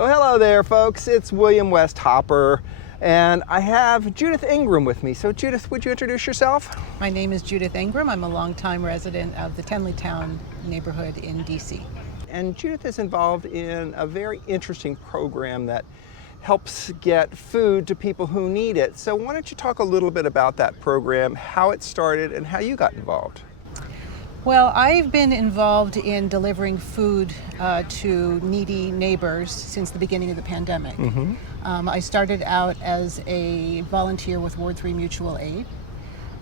So hello there, folks. It's William West Hopper, and I have Judith Ingram with me. So Judith, would you introduce yourself? My name is Judith Ingram. I'm a longtime resident of the Tenleytown neighborhood in DC. And Judith is involved in a very interesting program that helps get food to people who need it. So why don't you talk a little bit about that program, how it started, and how you got involved? Well, I've been involved in delivering food to needy neighbors since the beginning of the pandemic. I started out as a volunteer with Ward 3 Mutual Aid,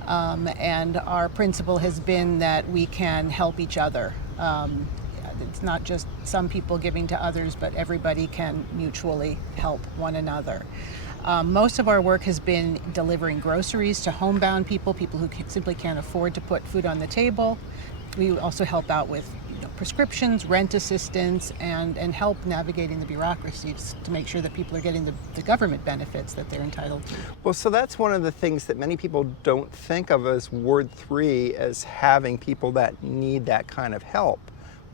and our principle has been that we can help each other. It's not just some people giving to others, but everybody can mutually help one another. Most of our work has been delivering groceries to homebound people who simply can't afford to put food on the table. We also help out with prescriptions, rent assistance, and help navigating the bureaucracies to make sure that people are getting the government benefits that they're entitled to. Well, so that's one of the things that many people don't think of as Ward 3 as having people that need that kind of help.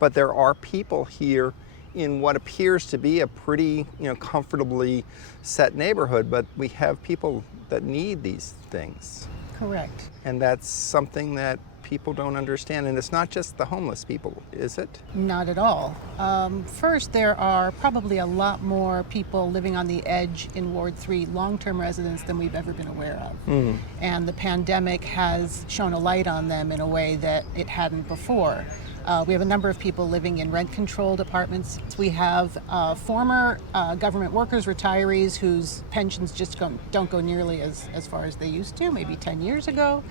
But there are people here in what appears to be a pretty, comfortably set neighborhood, but we have people that need these things. Correct. And that's something that people don't understand, and it's not just the homeless people, is it? Not at all. First, there are probably a lot more people living on the edge in Ward 3, long-term residents, than we've ever been aware of. And the pandemic has shone a light on them in a way that it hadn't before. We have a number of people living in rent-controlled apartments. We have former government workers, retirees, whose pensions just don't go nearly as far as they used to, maybe 10 years ago.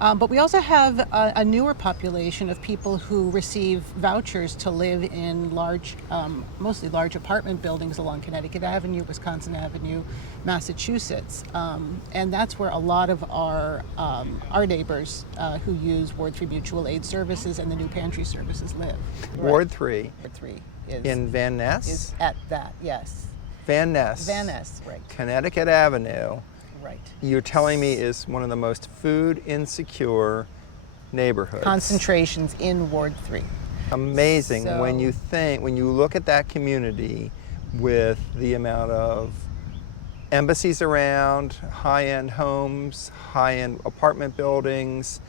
But we also have a newer population of people who receive vouchers to live in mostly large apartment buildings along Connecticut Avenue, Wisconsin Avenue, Massachusetts. And that's where a lot of our neighbors who use Ward 3 Mutual Aid services and the new Pantry services live. Ward 3? Ward 3 is in Van Ness? Is at that, yes. Van Ness. Van Ness, right. Connecticut Avenue. Right. You're telling me is one of the most food insecure neighborhoods. Concentrations in Ward 3. Amazing. When you look at that community with the amount of embassies around, high-end homes, high-end apartment buildings,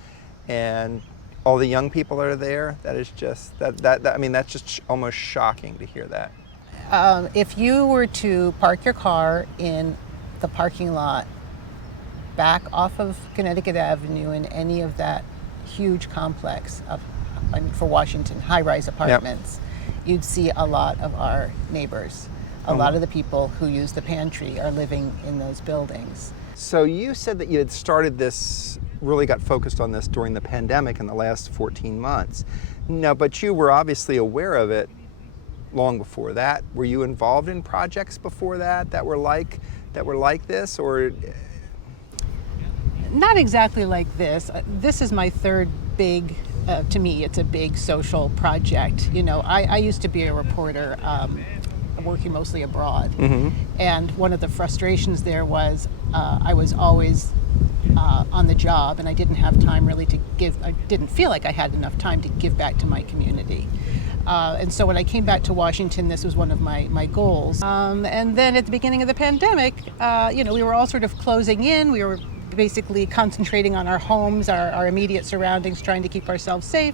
and all the young people that are there, that is just, that's just almost shocking to hear that. If you were to park your car in the parking lot back off of Connecticut Avenue in any of that huge complex for Washington, high-rise apartments, you'd see a lot of our neighbors. A lot of the people who use the pantry are living in those buildings. So you said that you had started this, really got focused on this during the pandemic in the last 14 months. No, but you were obviously aware of it long before that. Were you involved in projects before that were like this, or? Not exactly like this. This is my third big, to me, it's a big social project. I used to be a reporter working mostly abroad. And one of the frustrations there was I was always on the job, and I didn't have time really to give, I didn't feel like I had enough time to give back to my community. And so when I came back to Washington, this was one of my goals. And then at the beginning of the pandemic, we were all sort of closing in. We were basically concentrating on our homes, our immediate surroundings, trying to keep ourselves safe,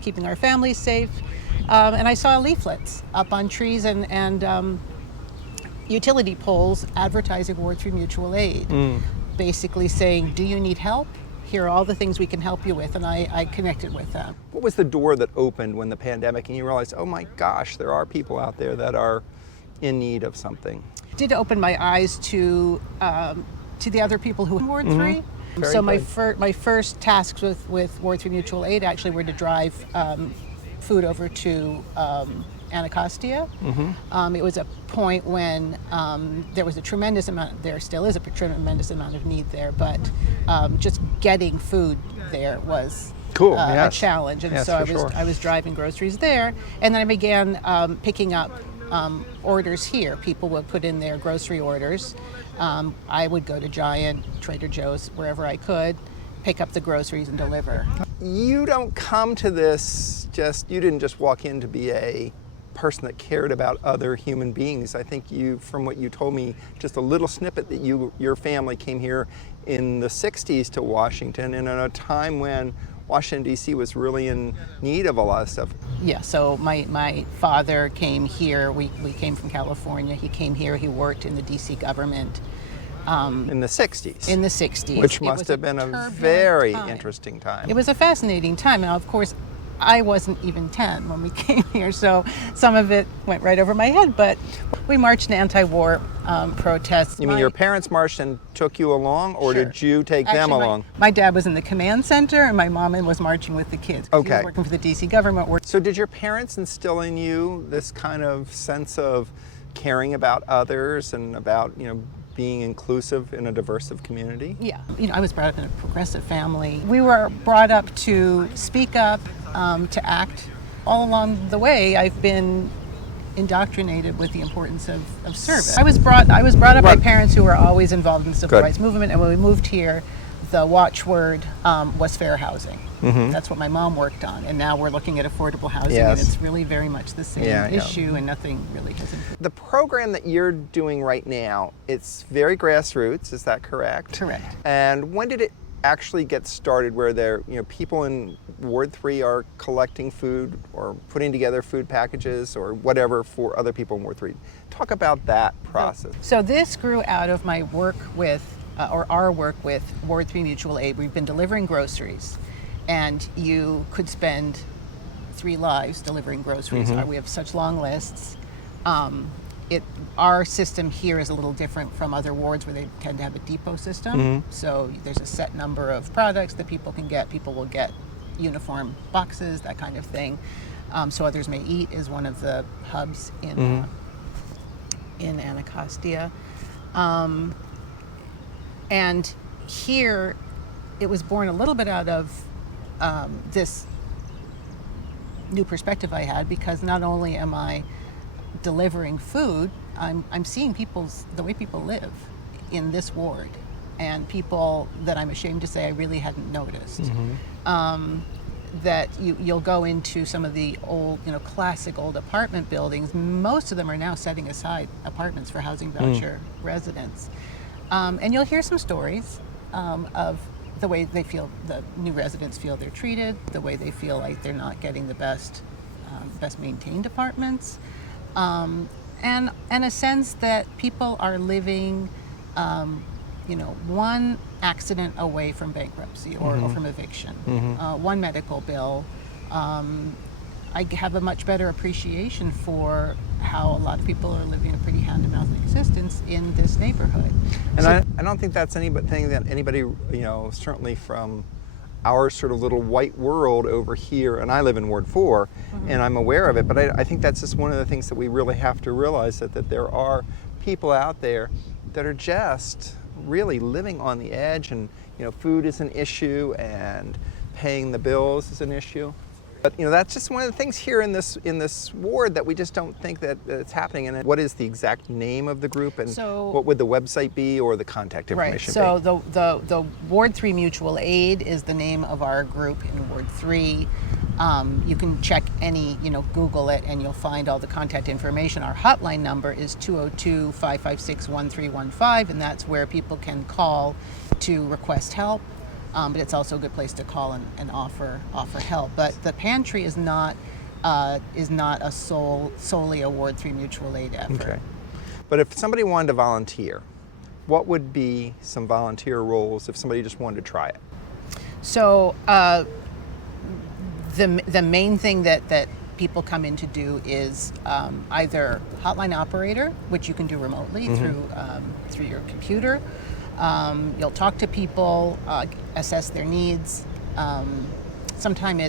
keeping our families safe. And I saw leaflets up on trees and utility poles advertising Ward 3 Mutual Aid, basically saying, do you need help? Here are all the things we can help you with, and I connected with them. What was the door that opened when the pandemic and you realized, oh my gosh, there are people out there that are in need of something? It did open my eyes to the other people who Ward 3. So my first tasks with Ward 3 Mutual Aid actually were to drive food over to Anacostia. It was a point when there was a tremendous amount, there still is a tremendous amount of need there, but just getting food there was a challenge. And so I was driving groceries there, and then I began picking up orders here. People would put in their grocery orders. I would go to Giant, Trader Joe's, wherever I could, pick up the groceries and deliver. You don't come to this you didn't just walk in to be a person that cared about other human beings. I think you, from what you told me, just a little snippet that your family came here in the 60s to Washington, and at a time when Washington, D.C. was really in need of a lot of stuff. Yeah, so my father came here. We came from California. He came here. He worked in the D.C. government. In the 60s. In the 60s. Which must have been a very interesting time. It was a fascinating time. Now, of course, I wasn't even 10 when we came here, so some of it went right over my head, but we marched in anti-war protests. You mean your parents marched and took you along, or Sure. did you take them along? My dad was in the command center, and my mom was marching with the kids. Okay. He was working for the D.C. government. So did your parents instill in you this kind of sense of caring about others and about, being inclusive in a diverse community? Yeah. I was brought up in a progressive family. We were brought up to speak up, to act. All along the way, I've been indoctrinated with the importance of service. I was brought up by parents who were always involved in the civil rights movement, and when we moved here, the watchword was fair housing. Mm-hmm. That's what my mom worked on, and now we're looking at affordable housing, and it's really very much the same issue, and nothing really has improved. The program that you're doing right now, it's very grassroots, is that correct? Correct. And when did it actually get started where people in Ward 3 are collecting food or putting together food packages or whatever for other people in Ward 3? Talk about that process. So this grew out of my work with, our work with Ward 3 Mutual Aid. We've been delivering groceries, and you could spend 3 lives delivering groceries. Mm-hmm. We have such long lists. Our system here is a little different from other wards where they tend to have a depot system. Mm-hmm. So there's a set number of products that people can get. People will get uniform boxes, that kind of thing. So Others May Eat is one of the hubs in Anacostia. And here, it was born a little bit out of this new perspective I had, because not only am I delivering food, I'm seeing the way people live in this ward, and people that I'm ashamed to say I really hadn't noticed. Mm-hmm. That you'll go into some of the old, classic old apartment buildings. Most of them are now setting aside apartments for housing voucher residents. And you'll hear some stories of the way the new residents feel they're treated, the way they feel like they're not getting the best maintained apartments, and a sense that people are living, one accident away from bankruptcy or from eviction, one medical bill. I have a much better appreciation for how a lot of people are living a pretty hand-to-mouth existence in this neighborhood. And I don't think that's anything that anybody, certainly from our sort of little white world over here, and I live in Ward 4, and I'm aware of it, but I think that's just one of the things that we really have to realize, that there are people out there that are just really living on the edge, and food is an issue, and paying the bills is an issue. But that's just one of the things here in this ward that we just don't think that it's happening. And what is the exact name of the group, and what would the website be or the contact information be? Right. So the Ward 3 Mutual Aid is the name of our group in Ward 3. You can check Google it, and you'll find all the contact information. Our hotline number is 202-556-1315, and that's where people can call to request help. But it's also a good place to call and offer help. But the Pantry is not solely a Ward 3 Mutual Aid effort. Okay. But if somebody wanted to volunteer, what would be some volunteer roles if somebody just wanted to try it? So the main thing that people come in to do is either hotline operator, which you can do remotely through your computer. You'll talk to people, assess their needs. Sometimes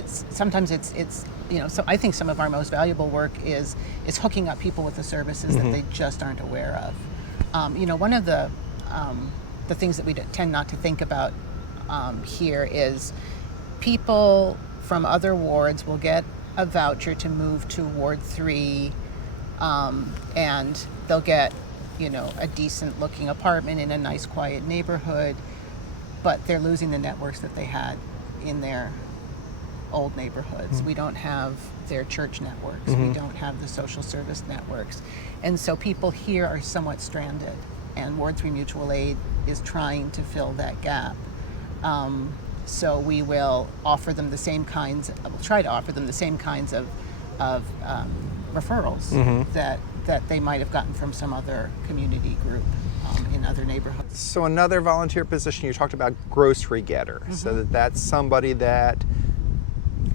it's so I think some of our most valuable work is hooking up people with the services that they just aren't aware of. One of the things that we tend not to think about here is people from other wards will get a voucher to move to Ward 3, and they'll get a decent looking apartment in a nice quiet neighborhood, but they're losing the networks that they had in their old neighborhoods. We don't have their church networks. We don't have the social service networks. And so people here are somewhat stranded, and Ward 3 Mutual Aid is trying to fill that gap. So we will offer them the same kinds, we'll try to offer them the same kinds of referrals that they might have gotten from some other community group in other neighborhoods. So another volunteer position, you talked about grocery getter. So that's somebody that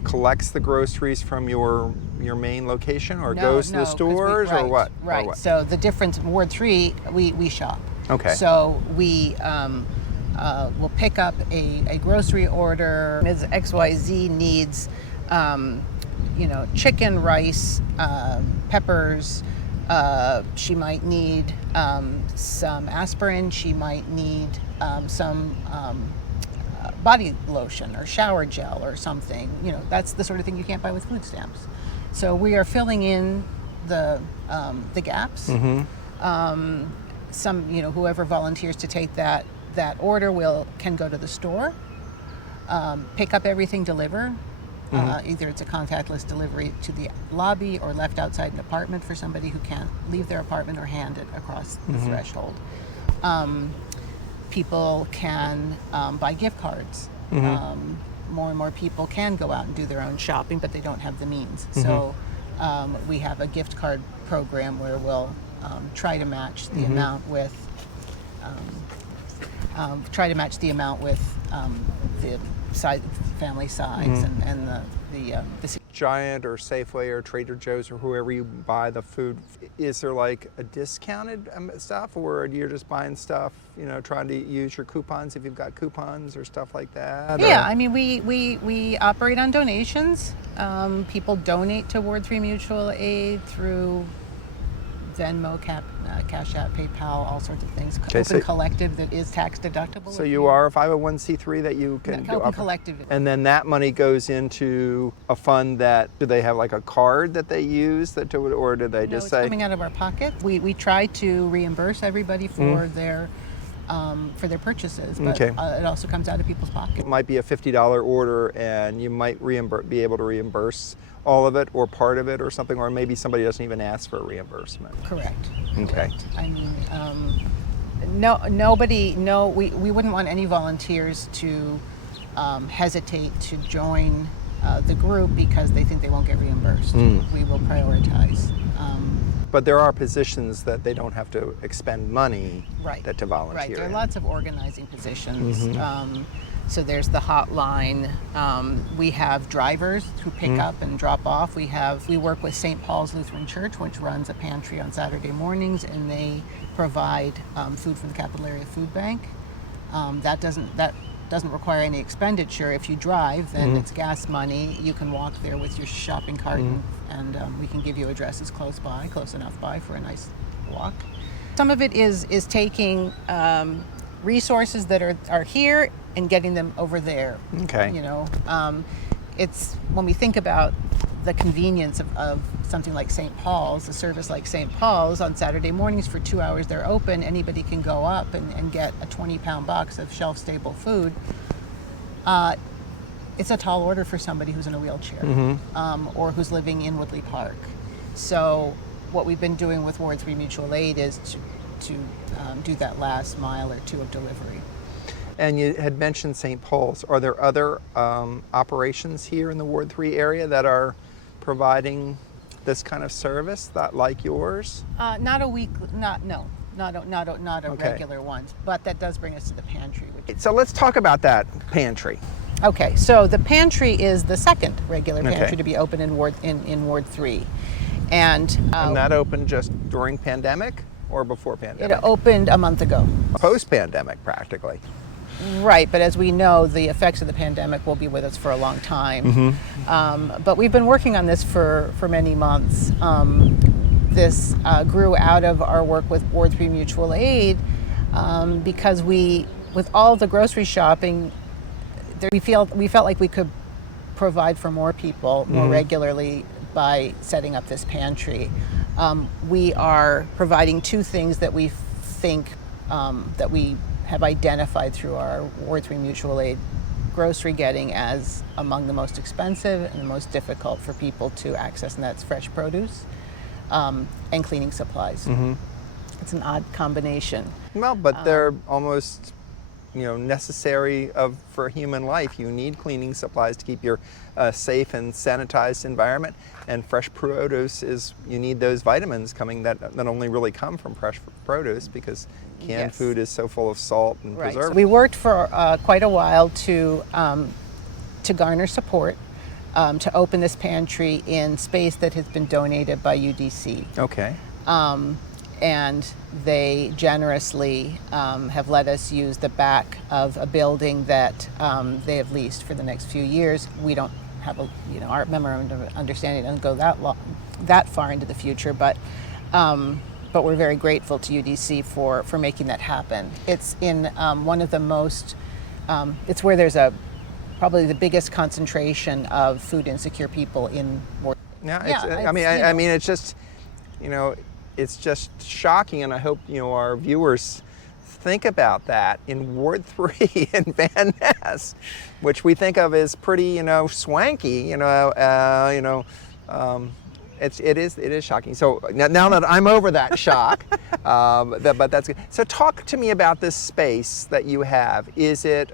collects the groceries from your main location, or goes to the 'cause stores, or what? Right. Or what? So the difference in Ward 3, we shop. Okay. So we will pick up a grocery order. Ms. XYZ needs, chicken, rice, peppers. She might need some aspirin. She might need some body lotion or shower gel or something. That's the sort of thing you can't buy with food stamps. So we are filling in the gaps. Whoever volunteers to take that order can go to the store, pick up everything, deliver. Either it's a contactless delivery to the lobby or left outside an apartment for somebody who can't leave their apartment, or hand it across the threshold. People can buy gift cards. More and more people can go out and do their own shopping, but they don't have the means. So we have a gift card program where we'll try to match the amount with the size, family size, and the Giant or Safeway or Trader Joe's or whoever you buy the food, is there like a discounted stuff, or you're just buying stuff, trying to use your coupons if you've got coupons or stuff like that? Yeah, I mean, we operate on donations. People donate to Ward 3 Mutual Aid through Venmo, Cash App, PayPal, all sorts of things. Okay, Open Collective that is tax deductible. So you are a 501c3 that you can do. Open Collective. And then that money goes into a fund that, do they have like a card that they use or do they just it's say? Coming out of our pocket. We try to reimburse everybody for their purchases, but Okay. It also comes out of people's pockets. It might be a $50 order, and you might be able to reimburse all of it or part of it or something, or maybe somebody doesn't even ask for a reimbursement. Correct. Okay. I mean, we wouldn't want any volunteers to hesitate to join the group because they think they won't get reimbursed. We will prioritize. But there are positions that they don't have to expend money to volunteer. Right, there are in. lots of organizing positions. So there's the hotline. We have drivers who pick up and drop off. We work with St. Paul's Lutheran Church, which runs a pantry on Saturday mornings, and they provide food from the Capital Area Food Bank. That doesn't require any expenditure. If you drive, then it's gas money. You can walk there with your shopping cart, and we can give you addresses close enough by for a nice walk. Some of it is taking resources that are here and getting them over there. Okay. It's when we think about the convenience of something like St. Paul's, a service like St. Paul's on Saturday mornings for 2 hours, they're open. Anybody can go up and get a 20-pound box of shelf-stable food. It's a tall order for somebody who's in a wheelchair or who's living in Woodley Park. So what we've been doing with Ward 3 Mutual Aid is to do that last mile or two of delivery. And you had mentioned St. Paul's. Are there other operations here in the Ward 3 area that are providing this kind of service like yours? Not a regular ones, but that does bring us to the pantry. So let's talk about that pantry. Okay, so the pantry is the second regular pantry to be open in Ward 3. And that opened just during pandemic or before pandemic? It opened a month ago. Post-pandemic, practically. Right, but as we know, the effects of the pandemic will be with us for a long time. But we've been working on this for many months. This grew out of our work with Ward 3 Mutual Aid because with all the grocery shopping, we felt like we could provide for more people more regularly by setting up this pantry. We are providing two things that we think that we have identified through our Ward 3 Mutual Aid grocery getting as among the most expensive and the most difficult for people to access, and that's fresh produce and cleaning supplies. It's an odd combination. Well, but they're almost, necessary for human life. You need cleaning supplies to keep your safe and sanitized environment. And fresh produce you need those vitamins coming that only really come from fresh produce, because canned food is so full of salt and preservatives. So we worked for quite a while to garner support to open this pantry in space that has been donated by UDC. Okay. And they generously have let us use the back of a building that they have leased for the next few years. We don't have our memorandum of understanding doesn't go that far into the future, but we're very grateful to UDC for making that happen. It's in one of the most, it's where there's probably the biggest concentration of food insecure people in. It's just, it's just shocking, and I hope our viewers think about that in Ward 3 in Van Ness, which we think of as pretty, swanky. It is shocking. So now that I'm over that shock, but that's good. So talk to me about this space that you have. Is it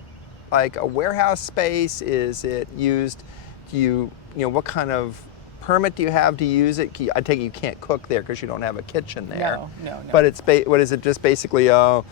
like a warehouse space? Is it used? What kind of permit do you have to use it? I take it you can't cook there because you don't have a kitchen there. No. But what is it? Just basically a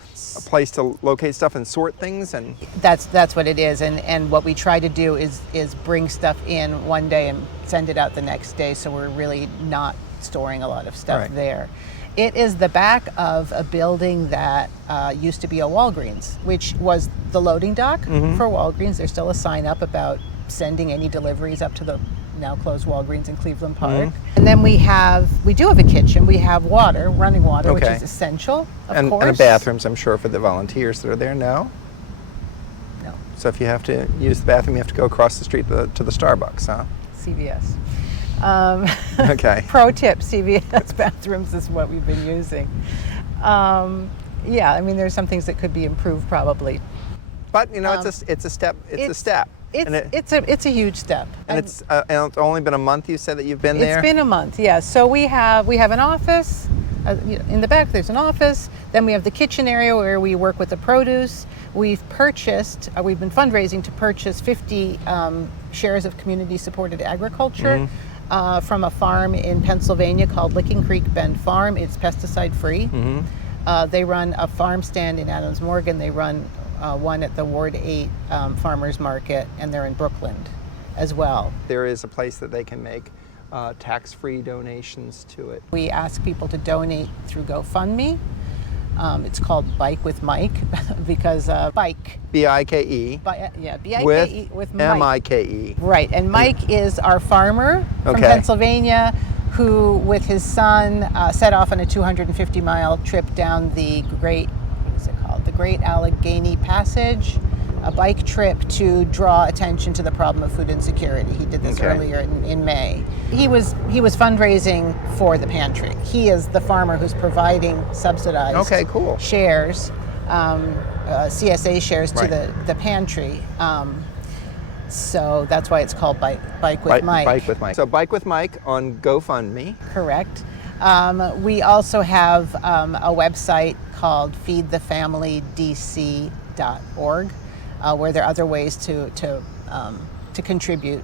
place to locate stuff and sort things, and that's what it is. And what we try to do is bring stuff in one day and send it out the next day. So we're really not storing a lot of stuff there. It is the back of a building that used to be a Walgreens, which was the loading dock for Walgreens. There's still a sign up about sending any deliveries up to the now closed Walgreens in Cleveland Park. And then we do have a kitchen. We have running water, which is essential, of course. And bathrooms, I'm sure, for the volunteers that are there. No? No. So if you have to use the bathroom, you have to go across the street to the Starbucks, huh? CVS. Okay. Pro tip, CVS bathrooms is what we've been using. There's some things that could be improved probably. But, it's a step. It's a step. It's a huge step. And it's only been a month, you said, that you've been there? It's been a month, yeah. So we have an office. In the back there's an office. Then we have the kitchen area where we work with the produce. We've been fundraising to purchase 50 shares of community-supported agriculture from a farm in Pennsylvania called Licking Creek Bend Farm. It's pesticide-free. They run a farm stand in Adams Morgan. They run one at the Ward 8 Farmers Market, and they're in Brooklyn as well. There is a place that they can make tax-free donations to it. We ask people to donate through GoFundMe. It's called Bike with Mike because bike. B-I-K-E. B-I-K-E with Mike. M-I-K-E. Right, and Mike is our farmer from Pennsylvania who, with his son, set off on a 250-mile trip down the Great Allegheny Passage, a bike trip to draw attention to the problem of food insecurity. He did this earlier in May. He was fundraising for the pantry. He is the farmer who's providing subsidized shares, CSA shares to the pantry. So that's why it's called Bike with Mike. Bike with Mike. So Bike with Mike on GoFundMe. Correct. We also have a website called feedthefamilydc.org, where there are other ways to contribute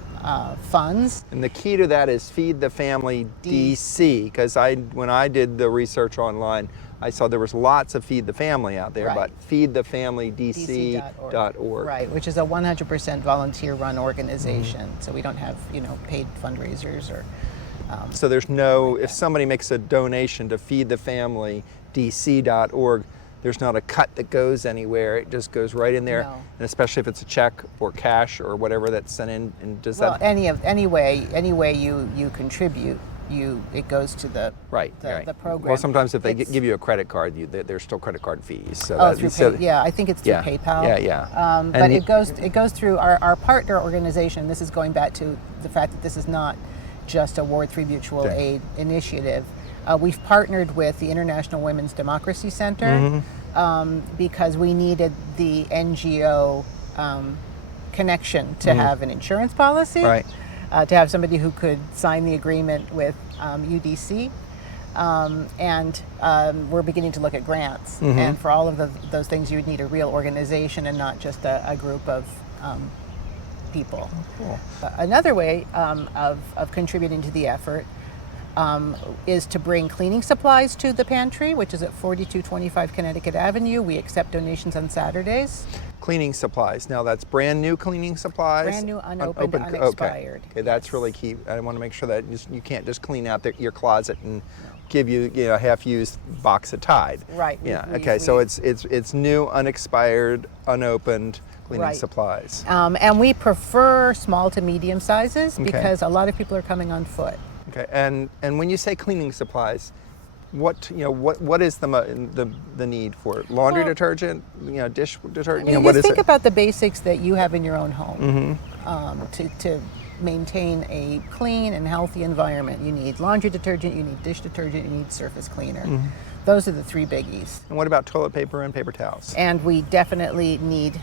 funds. And the key to that is Feed the Family DC, because when I did the research online, I saw there was lots of Feed the Family out there, but feedthefamilydc.org. Right, which is a 100% volunteer-run organization. So we don't have paid fundraisers or. So there's if somebody makes a donation to feedthefamilydc.org, there's not a cut that goes anywhere. It just goes right in there, and especially if it's a check or cash or whatever that's sent in. And any way you contribute, it goes to the program. Well, sometimes if they give you a credit card, there's still credit card fees. So I think it's through PayPal. But it goes through our partner organization. This is going back to the fact that this is not just a Ward 3 mutual aid initiative. We've partnered with the International Women's Democracy Center because we needed the NGO connection to have an insurance policy, Right. To have somebody who could sign the agreement with UDC. And we're beginning to look at grants. And for all of those things, you would need a real organization and not just a group of people. Cool. Another way of contributing to the effort is to bring cleaning supplies to the pantry, which is at 4225 Connecticut Avenue. We accept donations on Saturdays. Cleaning supplies. Now that's brand new cleaning supplies. Brand new, unopened, unexpired. Okay, that's really key. I want to make sure that you can't just clean out your closet and give you a half-used box of Tide. Right. Yeah. Okay. So it's new, unexpired, unopened cleaning supplies. And we prefer small to medium sizes because a lot of people are coming on foot. Okay. And when you say cleaning supplies, what is the need for it? Laundry detergent, dish detergent. You What is think it? about the basics that you have in your own home to maintain a clean and healthy environment. You need laundry detergent, you need dish detergent, you need surface cleaner. Those are the three biggies. And what about toilet paper and paper towels? And we definitely need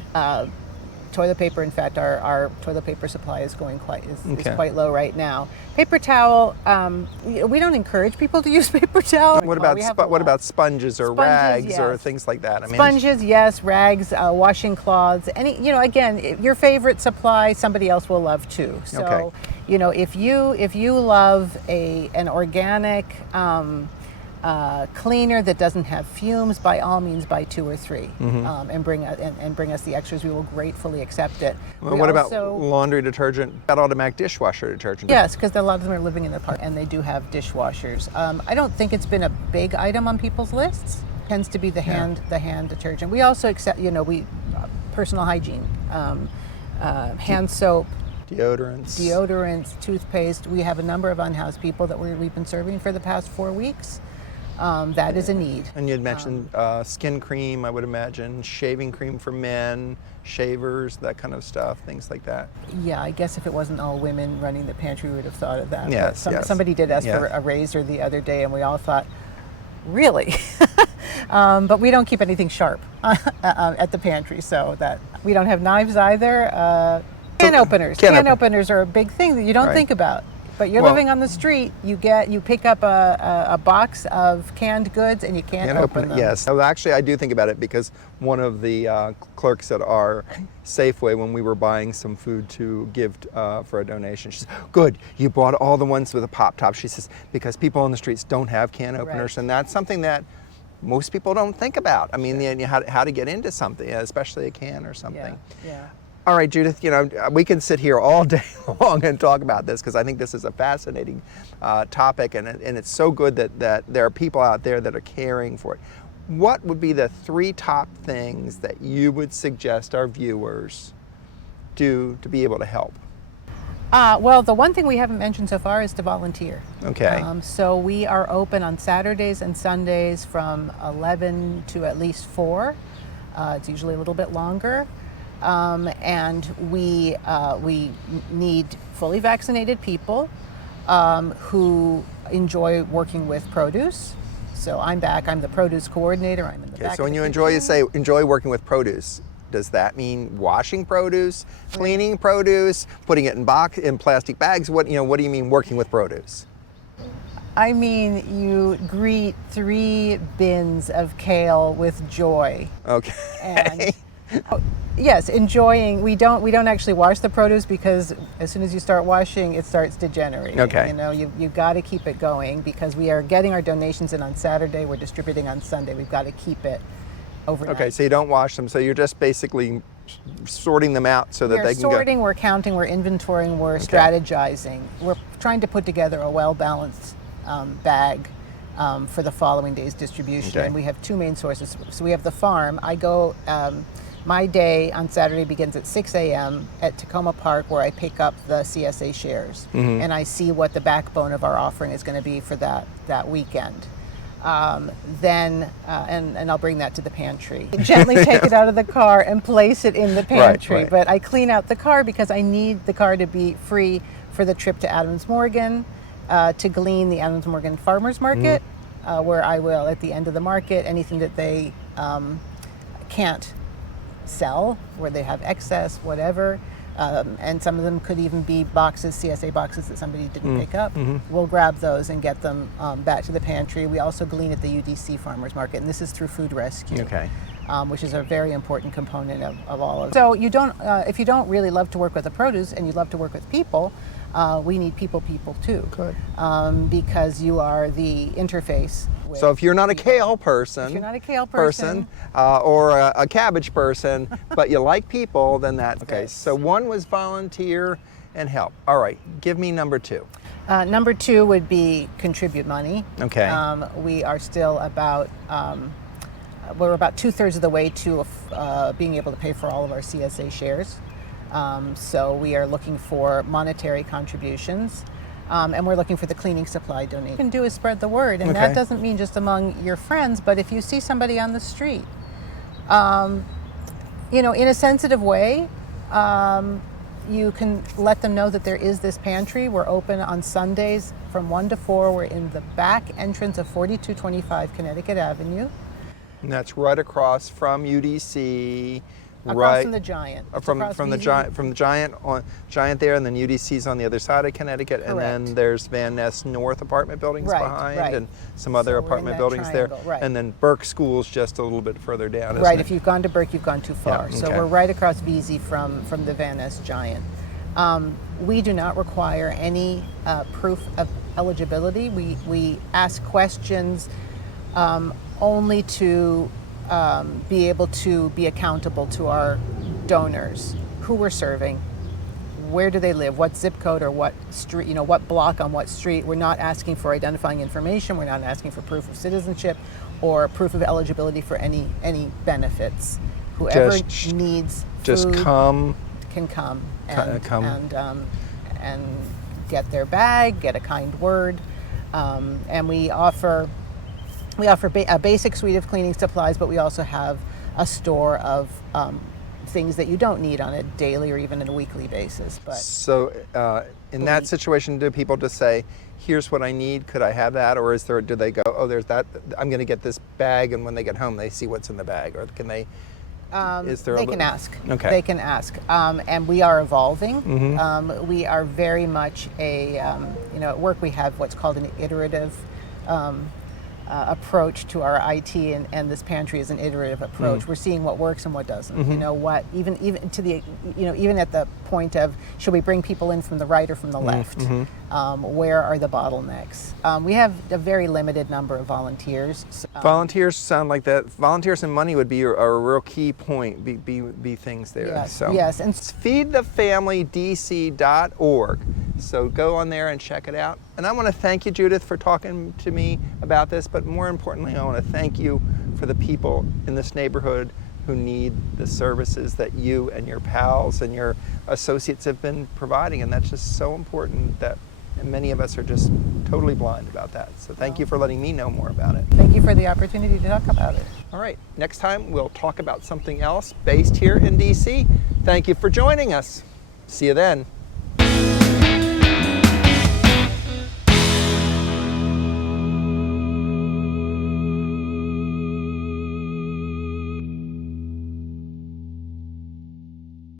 toilet paper. In fact, our toilet paper supply is quite low right now. Paper towel, we don't encourage people to use paper towel. What about sponges or rags or things like that? Sponges, yes. Rags, washing cloths. Again, your favorite supply, somebody else will love too. So, if you love an organic cleaner that doesn't have fumes, by all means buy 2 or 3 and bring us the extras. We will gratefully accept it. Well, what about laundry detergent? About automatic dishwasher detergent? Yes, because a lot of them are living in the park and they do have dishwashers. I don't think it's been a big item on people's lists. It tends to be the hand detergent. We also accept personal hygiene, hand soap, deodorants, toothpaste. We have a number of unhoused people that we've been serving for the past 4 weeks. That is a need. And you had mentioned skin cream, I would imagine, shaving cream for men, shavers, that kind of stuff, things like that. Yeah, I guess if it wasn't all women running the pantry, we would have thought of that. Yes, Somebody did ask for a razor the other day, and we all thought, really? But we don't keep anything sharp at the pantry, so that we don't have knives either. Can openers. Can openers are a big thing that you don't think about. But you're living on the street, you pick up a box of canned goods and you can't open them. Yes. Well, actually, I do think about it because one of the clerks at our Safeway, when we were buying some food to give for a donation, she says, "Good, you bought all the ones with a pop top." She says, because people on the streets don't have can openers, and that's something that most people don't think about. I mean, how to get into something, especially a can or something. Yeah. All right, Judith, we can sit here all day long and talk about this because I think this is a fascinating topic, and it's so good that there are people out there that are caring for it. What would be the 3 top things that you would suggest our viewers do to be able to help? Well, the one thing we haven't mentioned so far is to volunteer. Okay. So we are open on Saturdays and Sundays from 11 to at least 4. It's usually a little bit longer. And we need fully vaccinated people who enjoy working with produce. So I'm the produce coordinator. I'm in the back. So when you enjoy working with produce, does that mean washing produce, cleaning produce, putting it in plastic bags? What do you mean working with produce? I mean, you greet 3 bins of kale with joy. Okay. And yes, enjoying. We don't actually wash the produce because as soon as you start washing, it starts degenerating. Okay. You've got to keep it going because we are getting our donations in on Saturday. We're distributing on Sunday. We've got to keep it overnight. Okay, so you don't wash them. So you're just basically sorting them out so that they can go. We're sorting, we're counting, we're inventorying, we're strategizing. We're trying to put together a well-balanced bag for the following day's distribution. Okay. And we have 2 main sources. So we have the farm. I go. My day on Saturday begins at 6 a.m. at Tacoma Park, where I pick up the CSA shares, and I see what the backbone of our offering is going to be for that weekend. Then I'll bring that to the pantry. Gently take it out of the car and place it in the pantry. Right. But I clean out the car because I need the car to be free for the trip to Adams Morgan to glean the Adams Morgan Farmers Market, where I will, at the end of the market, anything that they can't sell, where they have excess, whatever, And some of them could even be boxes, CSA boxes that somebody didn't pick up. We'll grab those and get them back to the pantry. We also glean at the UDC Farmers Market, and this is through Food Rescue. Okay. Which is a very important component of all of it. So you don't, if you don't really love to work with the produce and you love to work with people, we need people too. Good. Because you are the interface. With So if you're not a kale person, if you're not a kale person, or a cabbage person, but you like people, then that's okay. Yes. So one was volunteer and help. All right, give me number 2. Number 2 would be contribute money. Okay. We are still about, we're about 2/3 of the way to being able to pay for all of our CSA shares. So we are looking for monetary contributions. And we're looking for the cleaning supply donation. What you can do is spread the word, and that doesn't mean just among your friends, but if you see somebody on the street, in a sensitive way, you can let them know that there is this pantry. We're open on Sundays from 1 to 4. We're in the back entrance of 4225 Connecticut Avenue. And that's right across from UDC. Across from the Giant. From the Giant there, and then UDC's on the other side of Connecticut, and then there's Van Ness North apartment buildings behind, and some other apartment buildings triangle, there, and then Burke School's just a little bit further down. Right. If you've gone to Burke, you've gone too far. Yeah, So okay. we're right across VZ from the Van Ness Giant. We do not require any proof of eligibility. We ask questions only to be able to be accountable to our donors, who we're serving, where do they live, what zip code or what street, what block on what street. We're not asking for identifying information. We're not asking for proof of citizenship or proof of eligibility for any benefits. Whoever needs food come can come and get their bag, get a kind word, and we offer a basic suite of cleaning supplies, but we also have a store of things that you don't need on a daily or even on a weekly basis. But so in that situation, do people just say, here's what I need, could I have that? Or do they go, oh, there's that, I'm going to get this bag, and when they get home, they see what's in the bag? Or can they, they can ask. Okay. They can ask. And we are evolving. We are very much at work we have what's called an iterative approach to our IT, and this pantry is an iterative approach. We're seeing what works and what doesn't. Even to the even at the point of, should we bring people in from the right or from the left? Where are the bottlenecks? We have a very limited number of volunteers. Volunteers sound like that. Volunteers and money would be a real key point. Be things there. Yes. So Yes. And it's feedthefamilydc.org. So go on there and check it out. And I want to thank you, Judith, for talking to me about this, but more importantly, I want to thank you for the people in this neighborhood who need the services that you and your pals and your associates have been providing. And that's just so important that many of us are just totally blind about that. So thank you for letting me know more about it. thank you for the opportunity to talk about it. All right, next time we'll talk about something else based here in DC. Thank you for joining us. See you then.